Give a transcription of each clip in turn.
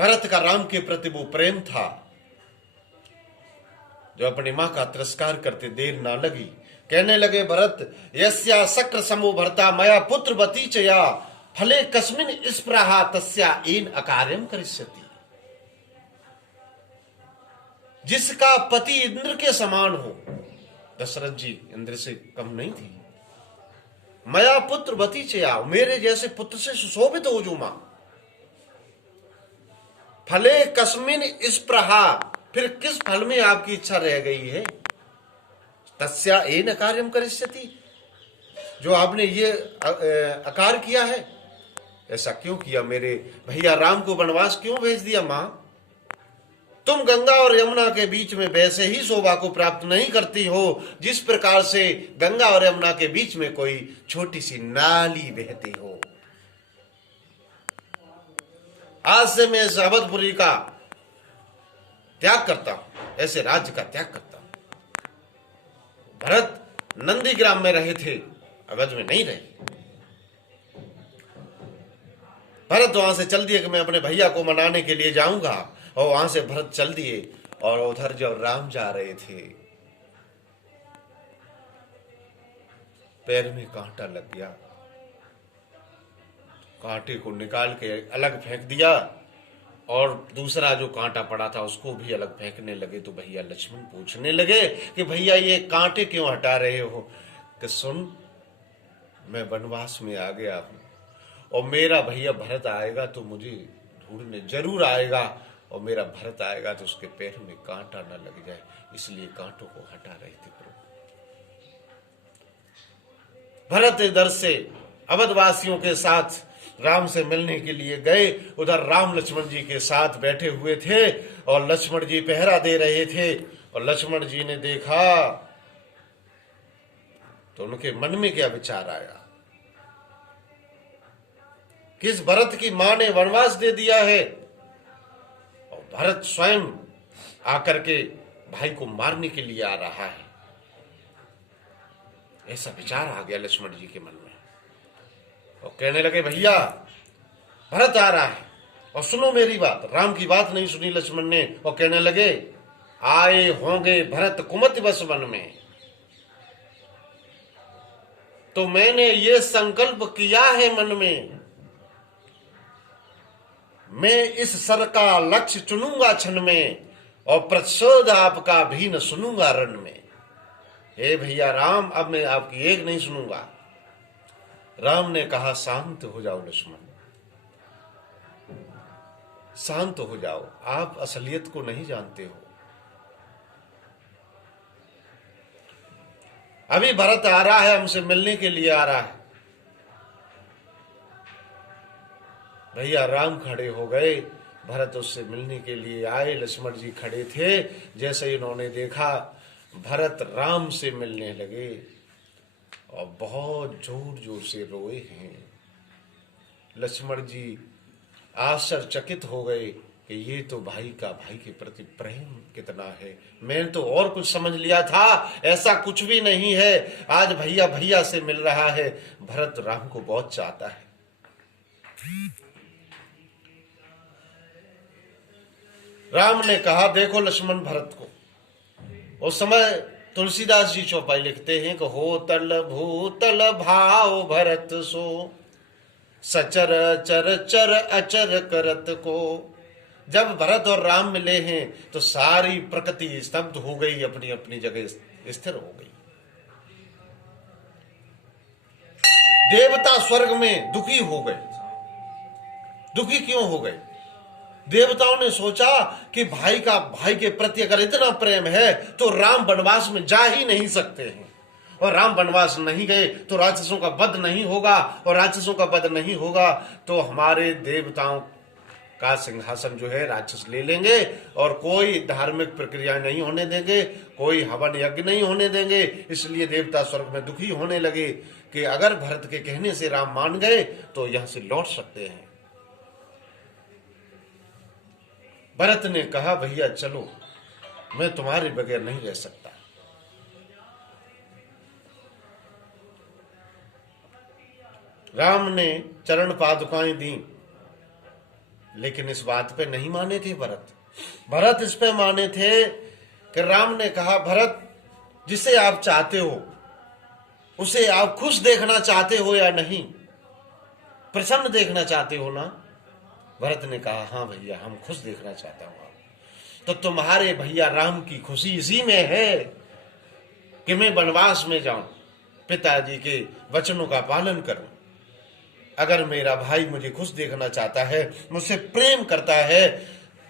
भरत का राम के प्रति वो प्रेम था जो अपनी मां का तिरस्कार करते देर ना लगी। कहने लगे, भरत यस्या शक्र समो भरता मया पुत्र बती चया फले कस्मिन स्पृहा तस्या एन अकार्यम करिष्यति। जिसका पति इंद्र के समान हो, दशरथ जी इंद्र से कम नहीं थी, मया पुत्र बती चया, मेरे जैसे पुत्र से सुशोभित हो जो मां, फले कस्मिन स्पृहा, फिर किस फल में आपकी इच्छा रह गई है, तस्या एन अकार्यम करिष्यति, जो आपने ये अकार किया है, ऐसा क्यों किया, मेरे भैया राम को वनवास क्यों भेज दिया मां? तुम गंगा और यमुना के बीच में वैसे ही शोभा को प्राप्त नहीं करती हो जिस प्रकार से गंगा और यमुना के बीच में कोई छोटी सी नाली बहती हो। आज से मैं इस अवधपुरी का त्याग करता हूं, ऐसे राज्य का त्याग करता हूं। भरत नंदीग्राम में रहे थे, अवध में नहीं रहे। भरत वहां से चल दिए कि मैं अपने भैया को मनाने के लिए जाऊंगा, और वहां से भरत चल दिए। और उधर जब राम जा रहे थे, पैर में कांटा लग गया, कांटे को निकाल के अलग फेंक दिया, और दूसरा जो कांटा पड़ा था उसको भी अलग फेंकने लगे। तो भैया लक्ष्मण पूछने लगे कि भैया ये कांटे क्यों हटा रहे हो? कि सुन, मैं वनवास में आ गया हूं, और मेरा भैया भरत आएगा तो मुझे ढूंढने जरूर आएगा, और मेरा भरत आएगा तो उसके पैर में कांटा न लग जाए, इसलिए कांटों को हटा रहे थे प्रभु। भरत इधर से अवधवासियों के साथ राम से मिलने के लिए गए, उधर राम लक्ष्मण जी के साथ बैठे हुए थे, और लक्ष्मण जी पहरा दे रहे थे। और लक्ष्मण जी ने देखा तो उनके मन में क्या विचार आया, किस भरत की मां ने वनवास दे दिया है, और भरत स्वयं आकर के भाई को मारने के लिए आ रहा है। ऐसा विचार आ गया लक्ष्मण जी के मन में, और कहने लगे, भैया भरत आ रहा है, और सुनो मेरी बात। राम की बात नहीं सुनी लक्ष्मण ने, और कहने लगे, आए होंगे भरत कुमति बस वन में, तो मैंने ये संकल्प किया है मन में, मैं इस सर का लक्ष्य चुनूंगा क्षण में, और प्रतिशोध आपका भी न सुनूंगा रण में। हे भैया राम, अब मैं आपकी एक नहीं सुनूंगा। राम ने कहा, शांत हो जाओ लक्ष्मण, शांत हो जाओ, आप असलियत को नहीं जानते हो। अभी भरत आ रहा है, हमसे मिलने के लिए आ रहा है। भैया राम खड़े हो गए, भरत उससे मिलने के लिए आए, लक्ष्मण जी खड़े थे। जैसे ही इन्होंने देखा भरत राम से मिलने लगे, और बहुत जोर जोर से रोए हैं। लक्ष्मण जी आश्चर्यचकित हो गए कि ये तो भाई के प्रति प्रेम कितना है। मैंने तो और कुछ समझ लिया था, ऐसा कुछ भी नहीं है। आज भैया भैया से मिल रहा है। भरत राम को बहुत चाहता है। राम ने कहा, देखो लक्ष्मण भरत को। उस समय तुलसीदास जी चौपाई लिखते हैं कि हो तल भूतल भाव भरत सो, सचर चर चर अचर करत को। जब भरत और राम मिले हैं तो सारी प्रकृति स्तब्ध हो गई, अपनी अपनी जगह स्थिर हो गई। देवता स्वर्ग में दुखी हो गए। दुखी क्यों हो गए? देवताओं ने सोचा कि भाई के प्रति अगर इतना प्रेम है तो राम वनवास में जा ही नहीं सकते हैं, और राम वनवास नहीं गए तो राक्षसों का वध नहीं होगा, और राक्षसों का वध नहीं होगा तो हमारे देवताओं का सिंहासन जो है राक्षस ले लेंगे, और कोई धार्मिक प्रक्रिया नहीं होने देंगे, कोई हवन यज्ञ नहीं होने देंगे। इसलिए देवता स्वर्ग में दुखी होने लगे कि अगर भरत के कहने से राम मान गए तो यहां से लौट सकते हैं। भरत ने कहा, भैया चलो, मैं तुम्हारे बगैर नहीं रह सकता। राम ने चरण पादुकाएं दी, लेकिन इस बात पे नहीं माने थे भरत। भरत इस पे माने थे कि राम ने कहा, भरत जिसे आप चाहते हो उसे आप खुश देखना चाहते हो या नहीं, प्रसन्न देखना चाहते हो ना? भरत ने कहा, हाँ भैया, हम खुश देखना चाहता हूं आप। तो तुम्हारे भैया राम की खुशी इसी में है कि मैं वनवास में जाऊं, पिताजी के वचनों का पालन करूं। अगर मेरा भाई मुझे खुश देखना चाहता है, मुझसे प्रेम करता है,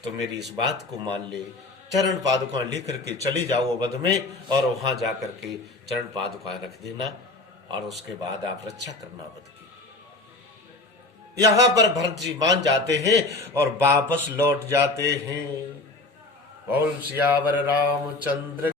तो मेरी इस बात को मान ले, चरण पादुका लेकर के चली जाओ अवध में और वहां जाकर के चरण पादुका रख देना और उसके बाद आप रक्षा करना अवध की। यहां पर भरत जी मान जाते हैं और वापस लौट जाते हैं। बोल सियावर रामचंद्र